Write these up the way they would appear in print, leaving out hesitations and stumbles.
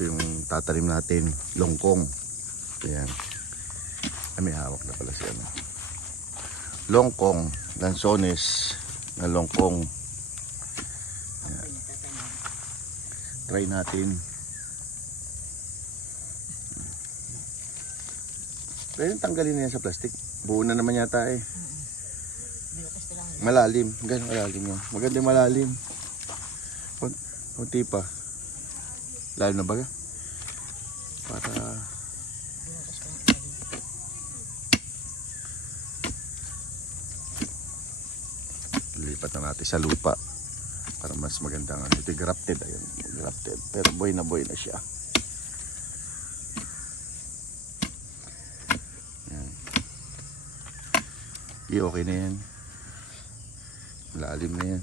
Ito yung tatanim natin, longkong. Ayan. Ay, may hawak na pala siya. Longkong, lansones na longkong. Ayan. Try natin. Pwede tanggalin na yan sa plastic. Buo na naman yata eh. Malalim. Gano'n malalim yan. Maganda malalim. Kunti pa. Lalim na baga. Para... Lipat na natin sa lupa. Para mas maganda nga. Ito grafted. Ayan. Grafted. Pero boy na siya. Okay na yan. Malalim na yan.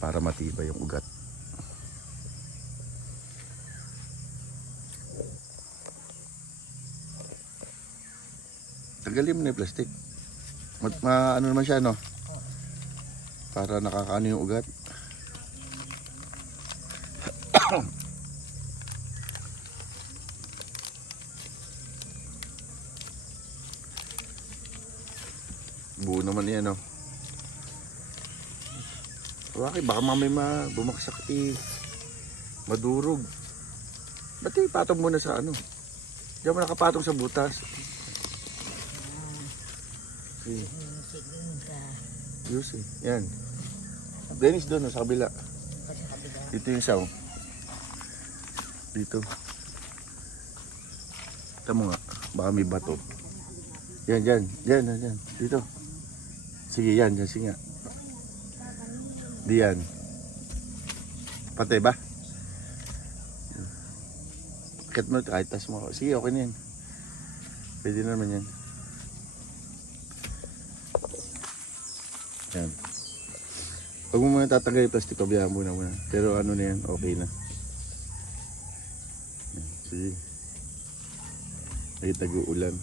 Para matibay yung ugat. Tagalin mo na yung plastic. Ano naman siya, no? Para nakakaano yung ugat. Buo naman yan, no? Bakit? Baka mamay bumaksak madurog. Ba't ipatong muna sa ano? Diyan mo nakapatong sa butas. Yus eh. Yan. Dennis doon, sa kabila. Dito yung saw. Dito. Ito mo nga. Baka may bato. Yan. Dito. Sige, yan. Sige nga. Diyan. Patay ba? Akit mo, kahit tas mo. Sige, okay na yan. Pwede na naman yan. Yan. Huwag mo muna tatanggal yung plastic, pabayaan muna. Pero ano na yan, okay na. Yan. Sige. Ay, tag-uulan.